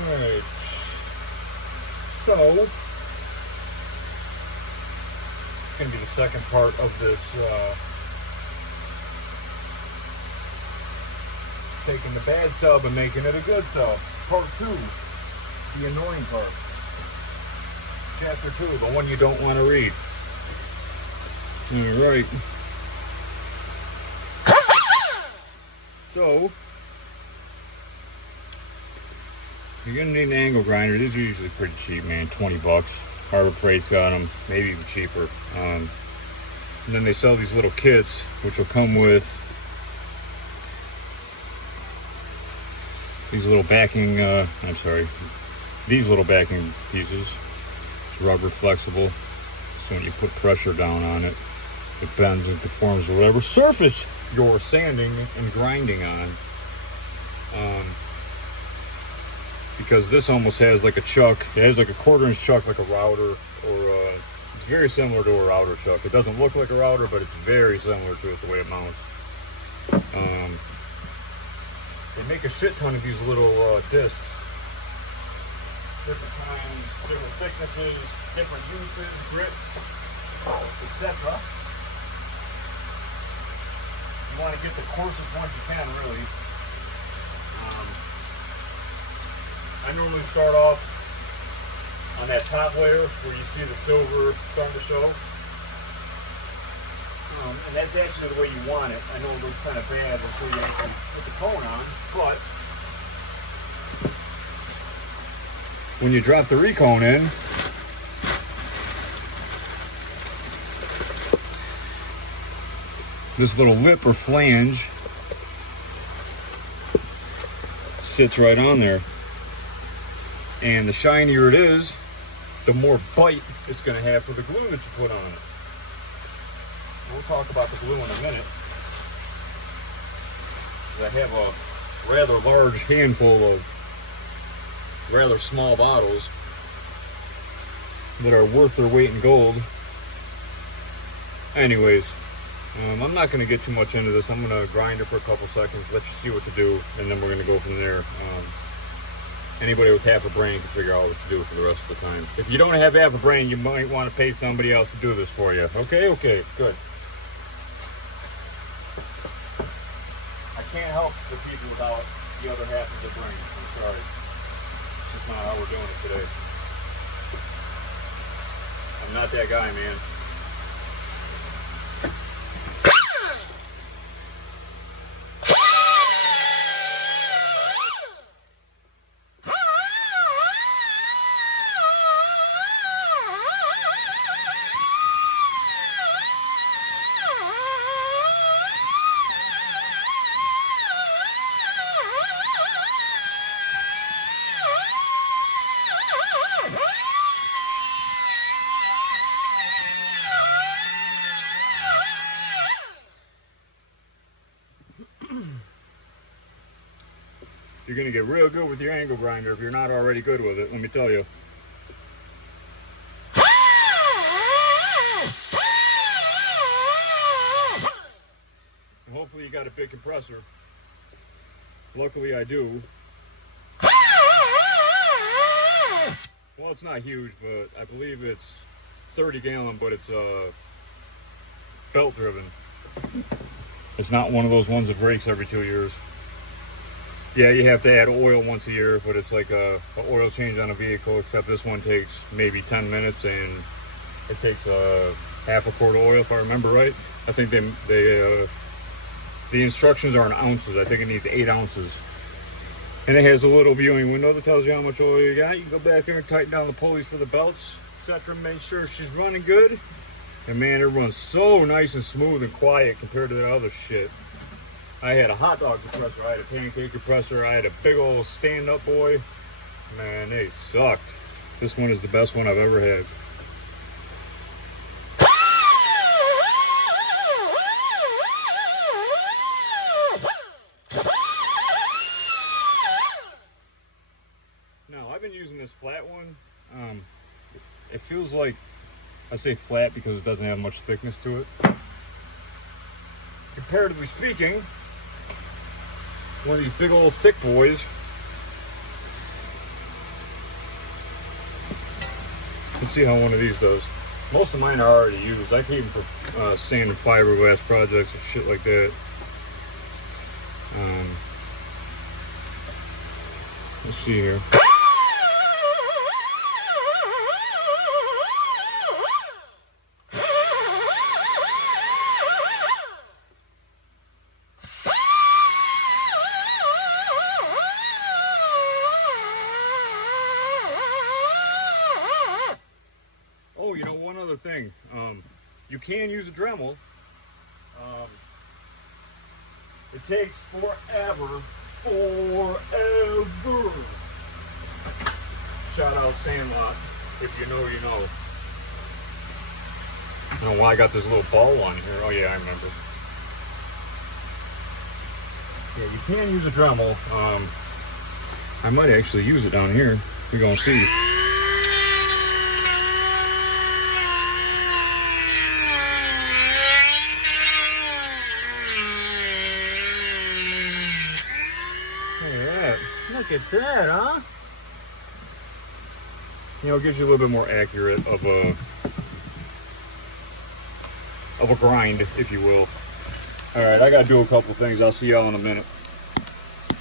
Alright. So, it's going to be the second part of this, taking the bad sub and making it a good sub. Part 2, the annoying part. Chapter 2, the one you don't want to read. Alright. So, you're going to need an angle grinder. These are usually pretty cheap, man. 20 bucks. Harbor Freight's got them, maybe even cheaper. And then they sell these little kits, which will come with these little backing, these little backing pieces. It's rubber flexible, so when you put pressure down on it, it bends and deforms whatever surface you're sanding and grinding on. Because this almost has like a chuck. It has like a 1/4 inch chuck, like a router, or it's very similar to a router chuck. It doesn't look like a router, but it's very similar to it the way it mounts. They make a shit ton of these little discs. Different kinds, different thicknesses, different uses, grits, etc. You want to get the coarsest ones you can, really. I normally start off on that top layer where you see the silver starting to show. And that's actually the way you want it. I know it looks kind of bad until you actually put the cone on, but when you drop the recone in, this little lip or flange sits right on there. And the shinier it is, the more bite it's going to have for the glue that you put on it. We'll talk about the glue in a minute. I have a rather large handful of rather small bottles that are worth their weight in gold. Anyways, I'm not going to get too much into this. I'm going to grind it for a couple seconds, let you see what to do, and then we're going to go from there. Anybody with half a brain can figure out what to do for the rest of the time. If you don't have half a brain, you might want to pay somebody else to do this for you. Okay, good. I can't help the people without the other half of the brain. I'm sorry. It's just not how we're doing it today. I'm not that guy, man. You're going to get real good with your angle grinder if you're not already good with it, let me tell you. And hopefully you got a big compressor. Luckily I do. Well, it's not huge, but I believe it's 30 gallon, but it's belt driven. It's not one of those ones that breaks every 2 years. Yeah, you have to add oil once a year, but it's like a oil change on a vehicle, except this one takes maybe 10 minutes and it takes half a quart of oil, if I remember right. I think the instructions are in ounces. I think it needs 8 ounces. And it has a little viewing window that tells you how much oil you got. You can go back there and tighten down the pulleys for the belts, etc. Make sure she's running good. And man, it runs so nice and smooth and quiet compared to that other shit. I had a hot dog compressor, I had a pancake compressor, I had a big old stand-up boy. Man, they sucked. This one is the best one I've ever had. Now, I've been using this flat one. It feels like, I say flat because it doesn't have much thickness to it. Comparatively speaking, one of these big old thick boys and see how one of these does. Most of mine are already used. I keep them for sand and fiberglass projects or shit like that. Let's see here. Oh, you know, one other thing. You can use a Dremel. It takes forever. Shout out Sandlot. If you know, you know. I don't know why I got this little ball on here. Oh yeah, I remember. Yeah, you can use a Dremel. I might actually use it down here. We're gonna see. Look at that, huh? You know, it gives you a little bit more accurate of a grind, if you will. All right, I gotta do a couple things. I'll see y'all in a minute.